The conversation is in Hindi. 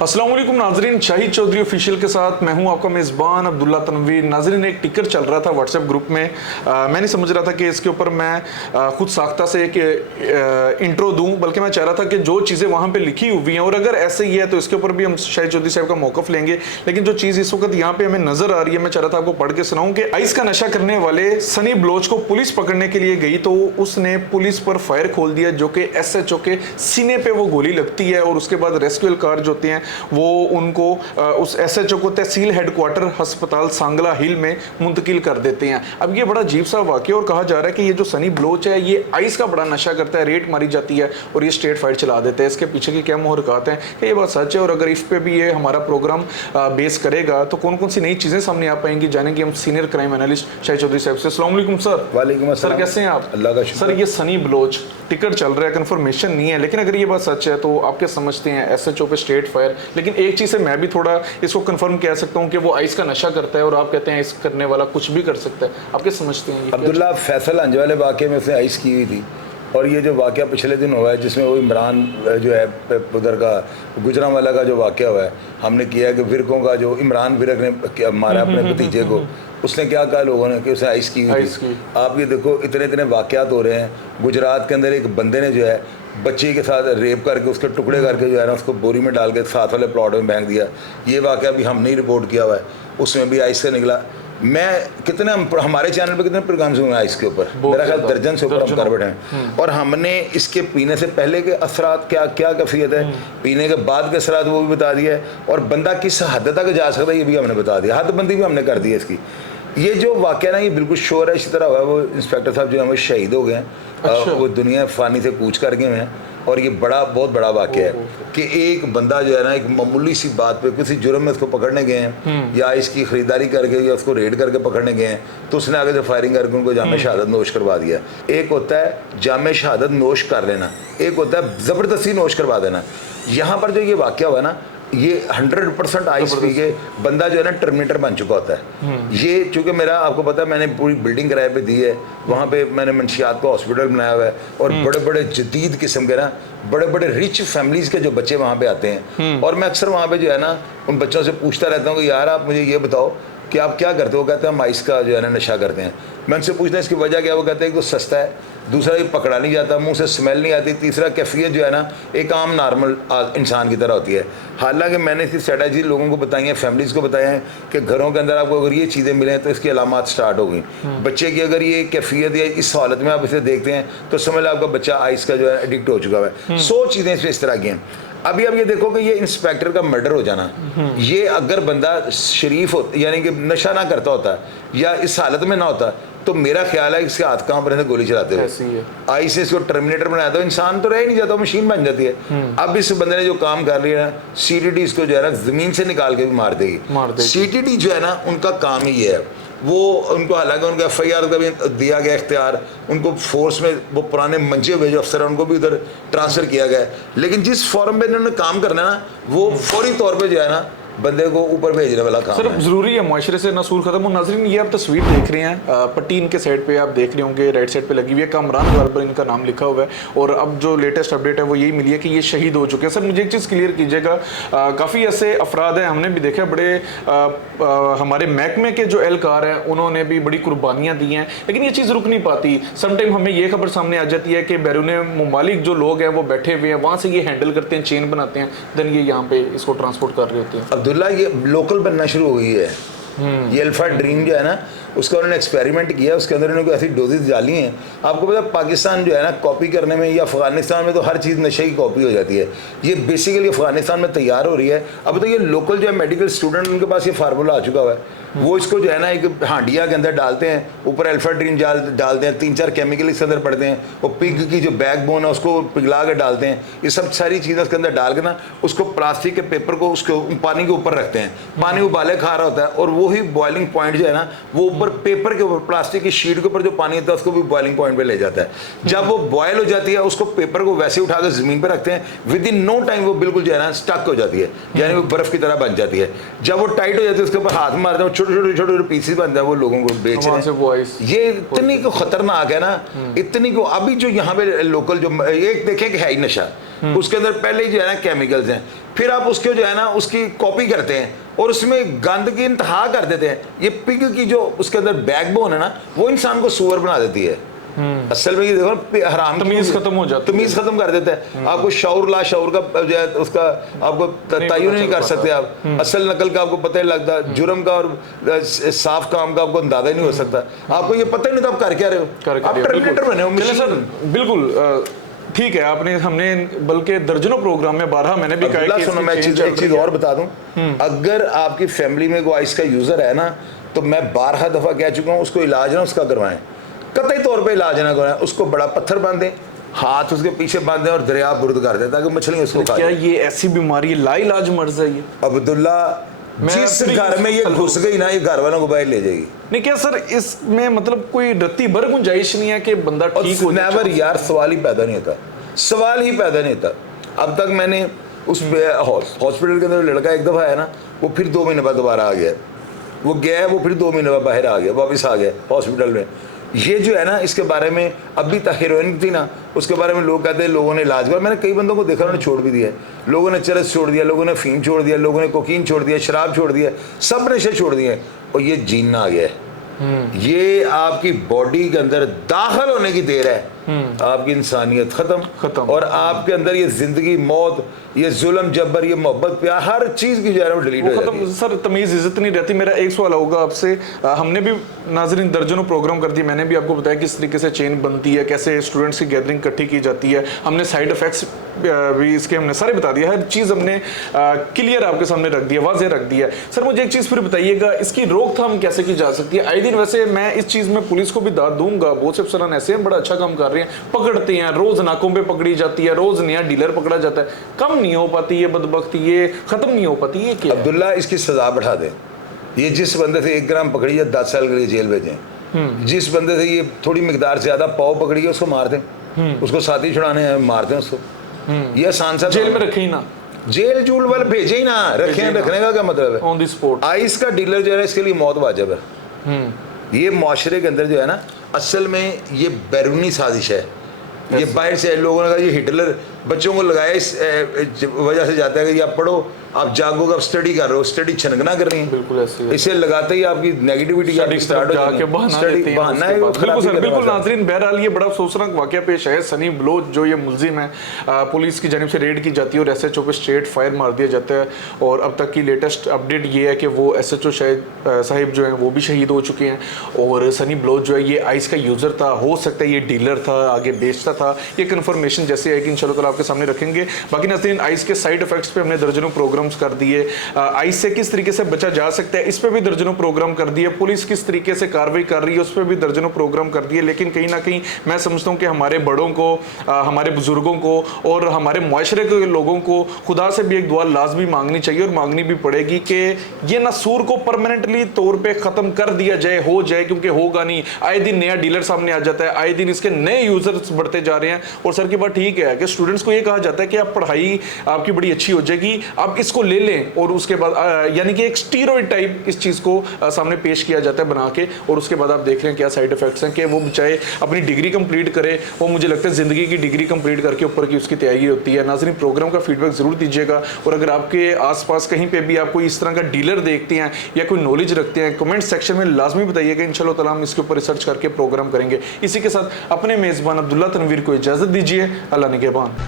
अस्सलाम वालेकुम नाजरीन, शाहिद चौधरी ऑफिशियल के साथ मैं हूं आपका मेज़बान अब्दुल्ला तनवीर। नाजरीन, एक टिकर चल रहा था व्हाट्सएप ग्रुप में। मैं नहीं समझ रहा था कि इसके ऊपर मैं खुद साख्ता से एक इंट्रो दूं, बल्कि मैं चाह रहा था कि जो चीज़ें वहां पे लिखी हुई हैं और अगर ऐसे ही है तो इसके ऊपर भी हम शाहिद चौधरी साहब का मौक़िफ़ लेंगे। लेकिन जो चीज़ इस वक्त यहाँ पे हमें नज़र आ रही है, मैं चाह रहा था आपको पढ़ के सुनाऊँ कि आइस का नशा करने वाले सनी बलोच को पुलिस पकड़ने के लिए गई तो उसने पुलिस पर फायर खोल दिया, जो कि SHO के सीने पर वो गोली लगती है और उसके बाद रेस्क्यू कार जो होते हैं वो उनको उस SHO को तहसील हेडक्वार्टर अस्पताल सांगला हिल में मुंतकिल कर देते हैं। अब ये बड़ा अजीब सा वाक़या और कहा जा रहा है कि ये जो सनी बलोच है ये आइस का बड़ा नशा करता है, रेट मारी जाती है और ये स्ट्रेट फाइट चला देते हैं। इसके पीछे की क्या मुहरक़ात हैं, कि ये बात सच है? और अगर इस पे भी ये हमारा प्रोग्राम बेस करेगा तो कौन कौन सी नई चीज़ें सामने आ पाएंगी, जानेंगे हम senior crime analyst Shahid Chaudhary साहब से। अस्सलाम वालेकुम सर। वालेकुम सर, कैसे हैं आप? अल्लाह का शुक्र। सर, ये सनी बलोच टिकट चल रहा है, कंफर्मेशन नहीं है, लेकिन अगर ये बात सच है तो आप क्या समझते हैं? SHO पे स्ट्रेट फायर, लेकिन एक चीज़ से मैं भी थोड़ा इसको कंफर्म कह सकता हूँ कि वो आइस का नशा करता है और आप कहते हैं आइस करने वाला कुछ भी कर सकता है। आप क्या समझते हैं? अब्दुल्ला, फैसल अंज वाले वाक़े में उसने आइस की हुई थी और ये जो वाक़या पिछले दिन हुआ है जिसमें वो इमरान जो है उधर का गुजरांवाला का जो वाक़या हुआ है, हमने किया कि विरकों का जो इमरान विरक ने मारा अपने भतीजे को, उसने क्या कहा लोगों ने कि उसे आइस की हुई थी। आप ये देखो, इतने इतने वाक़यात हो रहे हैं। गुजरात के अंदर एक बंदे ने जो है बच्ची के साथ रेप करके उसके टुकड़े करके जो है ना उसको बोरी में डाल के साथ वाले प्लॉट में फेंक दिया। ये वाक़या भी हमने ही रिपोर्ट किया हुआ है, उसमें भी आइस से निकला। मैं कितने हमारे चैनल पे कितने प्रोग्राम्स हुए हैं आइस के ऊपर, मेरा ख्याल दर्जन से ऊपर हम कर बैठे हैं। और हमने इसके पीने से पहले के असरात क्या क्या कैफियत है, पीने के बाद के असरात वो भी बता दिया है, और बंदा किस हद तक जा सकता है ये भी हमने बता दिया, हदबंदी भी हमने कर दी है इसकी। ये जो वाक़या ना ये बिल्कुल श्योर है इसी तरह हुआ है। वो इंस्पेक्टर साहब जो है वो शहीद हो गए हैं। अच्छा। वो दुनिया फ़ानी से कूच कर गए हैं। और ये बहुत बड़ा वाक़या है कि एक बंदा जो है ना एक मामूली सी बात पे किसी जुर्म में उसको पकड़ने गए हैं या इसकी ख़रीदारी करके या उसको रेड करके पकड़ने गए हैं, तो उसने आगे से फायरिंग करके उनको जामे शहादत नोश करवा दिया। एक होता है जामे शहादत नोश कर लेना, एक होता है ज़बरदस्ती नोश करवा देना। यहाँ पर जो ये वाक़या हुआ ना, ये 100% आइस पी के बंदा जो है ना टर्मिनेटर बन चुका होता है। ये चूँकि मेरा आपको पता है मैंने पूरी बिल्डिंग किराए पे दी है, वहाँ पे मैंने मंशियात को हॉस्पिटल बनाया हुआ है और बड़े बड़े जदीद किस्म के ना बड़े बड़े रिच फैमिलीज़ के जो बच्चे वहाँ पे आते हैं। और मैं अक्सर वहाँ पे जो है ना उन बच्चों से पूछता रहता हूँ कि यार आप मुझे ये बताओ कि आप क्या करते हो? कहते हैं हम आइस का जो है ना नशा करते हैं। मैं उनसे पूछता हूँ इसकी वजह क्या? वो कहते हैं कि तो सस्ता है, दूसरा ये पकड़ा नहीं जाता, मुंह से स्मेल नहीं आती, तीसरा कैफियत जो है ना एक आम नॉर्मल इंसान की तरह होती है। हालांकि मैंने इसकी स्ट्रेटजी लोगों को बताई है, फैमिलीज़ को बताया है कि घरों के अंदर आपको अगर ये चीज़ें मिलें तो इसकी अलामात स्टार्ट हो गई। बच्चे की अगर ये कैफियत या इस हालत में आप इसे देखते हैं तो समझ लो आपका बच्चा आइस का जो है एडिक्ट हो चुका है। 100 चीज़ें इस तरह की हैं। अभी अब ये देखो कि ये इंस्पेक्टर का मर्डर हो जाना, ये अगर बंदा शरीफ हो यानी कि नशा ना करता होता या इस हालत में ना होता तो मेरा ख्याल है इसके हाथ कहाँ पर गोली चलाते हुए आई से इसको टर्मिनेटर बनाया तो इंसान तो रह ही नहीं जाता, मशीन बन जाती है। अब इस बंदे ने जो काम कर लिया है, CTD इसको जो है ना जमीन से निकाल के भी मार देगी। CTD जो है ना उनका काम ही है, वो उनको हालांकि उनका FIR का भी दिया गया इख्तियार, उनको फोर्स में वो पुराने मंचे हुए जो अफसर हैं उनको भी उधर ट्रांसफ़र किया गया है। लेकिन जिस फॉर्म पे इन्होंने काम करना है ना वो फौरी तौर पे जो है ना बंदे को ऊपर भेजने वाला काम सर जरूरी है माशरे से नसूर खत्म हो। नाजरीन, ये आप तस्वीर देख रहे हैं, पट्टी इनके साइड पे आप देख रहे होंगे, राइट साइड पे लगी हुई है, कामरान गारबर इनका नाम लिखा हुआ है। और अब जो लेटेस्ट अपडेट है वो यही मिली है कि ये शहीद हो चुके हैं। सर मुझे एक चीज़ क्लियर कीजिएगा, काफ़ी ऐसे अफराद हैं, हमने भी देखा बड़े हमारे महकमे के जो एहलकार हैं उन्होंने भी बड़ी कुर्बानियाँ दी हैं, लेकिन ये चीज़ रुक नहीं पाती। समटाइम हमें ये खबर सामने आ जाती है कि बैरून मुमालिक जो लोग हैं वो बैठे हुए हैं, वहाँ से ये हैंडल करते हैं, चेन बनाते हैं, देन ये यहाँ पे इसको ट्रांसपोर्ट कर रहे होते हैं। अब्दुल्ला, ये लोकल बनना शुरू हो गई है। ये अल्फा ड्रीम जो है ना उसका उन्होंने एक्सपेरिमेंट किया, उसके अंदर उन्होंने ऐसी डोजेज डाली हैं। आपको पता है पाकिस्तान जो है ना कॉपी करने में या अफगानिस्तान में तो हर चीज़ नशे की कॉपी हो जाती है। ये बेसिकली अफगानिस्तान में तैयार हो रही है। अब तो ये लोकल जो है मेडिकल स्टूडेंट उनके पास ये फार्मूला आ चुका हुआ है, वो इसको जो है ना एक हांडिया के अंदर डालते हैं, ऊपर अल्फा ड्रीम डालते हैं, 3-4 केमिकल इसके अंदर पड़ते हैं, वो पिग की जो बैकबोन है उसको पिघला के डालते हैं, ये सब सारी चीज़ें उसके अंदर डाल के ना उसको प्लास्टिक के पेपर को उसके पानी के ऊपर रखते हैं, पानी उबाले खा रहा होता है और वही बॉइलिंग पॉइंट जो है ना वो ऊपर पेपर के ऊपर, प्लास्टिक की शीट के ऊपर जो पानी होता है उसको भी बॉइलिंग पॉइंट पे ले जाता है। जब वो बॉयल हो जाती है, उसको पेपर को वैसे उठा कर जमीन पे रखते हैं, विद इन नो टाइम वो बिल्कुल जो है ना स्टक हो जाती है, यानी वो बर्फ की तरह बन जाती है। जब वो टाइट हो जाती है, उसके ऊपर हाथ मारते हैं, छोटे छोटे छोटे छोटे पीसेस बनते हैं, वो लोगों को बेच रहे हैं। ये इतनी को खतरनाक है ना, इतनी को। अभी जो यहाँ पे लोकल जो एक देखें कि है ही नशा, उसके अंदर पहले ही जो है ना केमिकल्स हैं, फिर आप उसके जो है ना उसकी कॉपी करते हैं और उसमें गंद की इंतहा कर देते हैं। ये पिग की जो उसके अंदर बैकबोन है ना, वो इंसान को सुअर बना देती है। असल में ये देखो हराम, तमीज खत्म हो जाती है, तमीज खत्म कर देता है। आपको शौर ला शौर का जो है उसका आपको तयन नहीं कर सकते आप, असल नकल का आपको पता ही लगता, जुर्म का और साफ काम का आपको अंदाजा ही नहीं हो सकता। आपको ये पता ही नहीं था आप कर क्या रहे हो, आप टर्मिनेटर बने हो। सर बिल्कुल ठीक है, आपने हमने बल्कि दर्जनों प्रोग्राम में 12 मैंने भी कहा कि सुनो, मैं एक चीज और बता दूं, अगर आपकी फैमिली में कोई आइस का यूजर है ना, तो मैं 12 दफा कह चुका हूं, उसको इलाज ना उसका करवाएं, कतई तौर पे इलाज ना करवाएं। उसको बड़ा पत्थर बांधें, हाथ उसके पीछे बांधे और दरिया बुर्द कर दें ताकि मछली उसको खा। क्या ये ऐसी बीमारी है, लाइलाज मर्ज है ये? अब्दुल्ला, जिस घर में ये घुस गई ना, ये घर वालों को बाहर ले जाएगी। नहीं क्या सर, इसमें मतलब कोई रत्ती भर गुंजाइश नहीं है कि बंदा ठीक हो जाए? नेवर यार, सवाल ही पैदा नहीं होता, सवाल ही पैदा नहीं होता। अब तक मैंने उस हॉस्पिटल के अंदर लड़का एक दफा आया ना, वो फिर 2 महीने बाद दोबारा आ गया, वो गया, वो फिर 2 महीने बाद बाहर आ गया, वापस आ गया हॉस्पिटल में। ये जो है ना, इसके बारे में अभी तक हीरोइन थी ना, उसके बारे में लोग कहते हैं लोगों ने इलाज किया। मैंने कई बंदों को देखा उन्होंने छोड़ भी दिया, लोगों ने चरस छोड़ दिया, लोगों ने फीम छोड़ दिया, लोगों ने कोकीन छोड़ दिया, शराब छोड़ दिया, सब नशे छोड़ दिए, और ये जीना आ गया है। ये आपकी बॉडी के अंदर दाखिल होने की देर है, आपकी इंसानियत खत्म, और आपके अंदर ये जिंदगी मौत, ये जुल्म जबर, ये मोहब्बत प्यार, हर चीज की जो है वो डिलीट हो जाती है। सर तमीज इज्जत नहीं रहती। मेरा एक सवाल होगा आपसे, हमने भी नाज़रीन दर्जनों प्रोग्राम कर दिए, मैंने भी आपको बताया किस तरीके से चेन बनती है, कैसे स्टूडेंट्स की गैदरिंग इकट्ठी की जाती है, हमने साइड इफेक्ट्स भी इसके हमने सारे बता दिया, हर चीज़ हमने क्लियर आपके सामने रख दिया, वाज़ेह रख दिया। सर मुझे एक चीज़ फिर बताइएगा, इसकी रोकथाम कैसे की जा सकती है? आए दिन वैसे मैं इस चीज़ में पुलिस को भी दाद दूंगा, बहुत से अफसरान ऐसे हैं बड़ा अच्छा काम कर रहे हैं, पकड़ते हैं, रोज नाकों पे पकड़ी जाती है, रोज नया डीलर पकड़ा जाता है, कम नहीं हो पाती ये बदबख्ती, ये खत्म नहीं हो पाती, ये क्या? अब्दुल्ला, इसकी सजा बढ़ा दें। ये जिस बंदे से 1 ग्राम पकड़ी है 10 साल के लिए जेल भेजें, जिस बंदे से ये थोड़ी मिकदार ज्यादा पाव पकड़ी है उसको मार दें, उसको साथी छुड़ाने हैं मार दें उसको। ये आसान सा, जेल में रखे ही ना, जेल जूल वाले भेजे ही ना, रखे, रखने का क्या मतलब है? ऑन द स्पॉट आइस का डीलर जो है इसके लिए मौत वाजिब है। ये माशरे के अंदर जो है ना, असल में ये बैरूनी साजिश है, ये बाहर से लोगों ने कहा ये हिटलर बच्चों को लगाया इस वजह से जाता है कि आप पढ़ो, आप जागोगे, आप स्टडी कर रहे हो, स्टडी छनकना कर रही है, बिल्कुल ऐसे इसे लगाते ही आपकी नेगेटिविटी स्टार्ट हो जाती है, बहाना है। बिल्कुल सर, बिल्कुल नाज़रीन, बहरहाल ये बड़ा अफसोसनाक वाकया पेश है। सनी बलोच जो ये मुलजिम है, पुलिस की जानिब से रेड की जाती है और SHO पे स्ट्रेट फायर मार दिया जाता है, और अब तक की लेटेस्ट अपडेट ये है कि वो SHO साहिब जो हैं वो भी शहीद हो चुके हैं, और सनी बलोच जो है ये आइस का यूज़र था, हो सकता है ये डीलर था, आगे बेचता था, ये कन्फर्मेशन जैसे है कि इंशाल्लाह ताला आपके सामने रखेंगे। बाकी नाज़रीन, आइस के साइड इफेक्ट्स पे हमने दर्जनों प्रोग्राम्स कर दिए, आइस से किस तरीके से बचा जा सकता है इस पे भी दर्जनों प्रोग्राम कर दिए, पुलिस किस तरीके से कार्रवाई कर रही है उस पर भी दर्जनों प्रोग्राम कर दिए। लेकिन कहीं ना कहीं मैं समझता हूँ कि हमारे बड़ों को, हमारे बुजुर्गों को और हमारे मुआशरे के लोगों को खुदा से भी एक दुआ लाजमी मांगनी चाहिए, और मांगनी भी पड़ेगी कि ये नसूर को परमानेंटली तौर पे ख़त्म कर दिया जाए, हो जाए, क्योंकि होगा नहीं। आए दिन नया डीलर सामने आ जाता है, आए दिन इसके नए यूजर्स बढ़ते जा रहे हैं। और सर की बात ठीक है कि स्टूडेंट्स को ये कहा जाता है कि आप पढ़ाई आपकी बड़ी अच्छी हो जाएगी, आप इसको ले लें, और उसके बाद यानी कि एक स्टीरॉइड टाइप इस चीज़ को सामने पेश किया जाता है बना के, और उसके बाद आप देख रहे हैं क्या साइड इफेक्ट्स हैं कि वो चाहे अपनी डिग्री कंप्लीट करे, वो मुझे लगता है ज़िंदगी की डिग्री कंप्लीट करके ऊपर की उसकी तैयारी होती है। नाज़रीन, प्रोग्राम का फीडबैक ज़रूर दीजिएगा, और अगर आपके आसपास कहीं पे भी आप कोई इस तरह का डीलर देखते हैं या कोई नॉलेज रखते हैं, कमेंट सेक्शन में लाजमी बताइएगा, इंशाल्लाह ताला हम इसके ऊपर रिसर्च करके प्रोग्राम करेंगे। इसी के साथ अपने मेज़बान अब्दुल्ला तनवीर को इजाज़त दीजिए। अल्लाह निगहबान।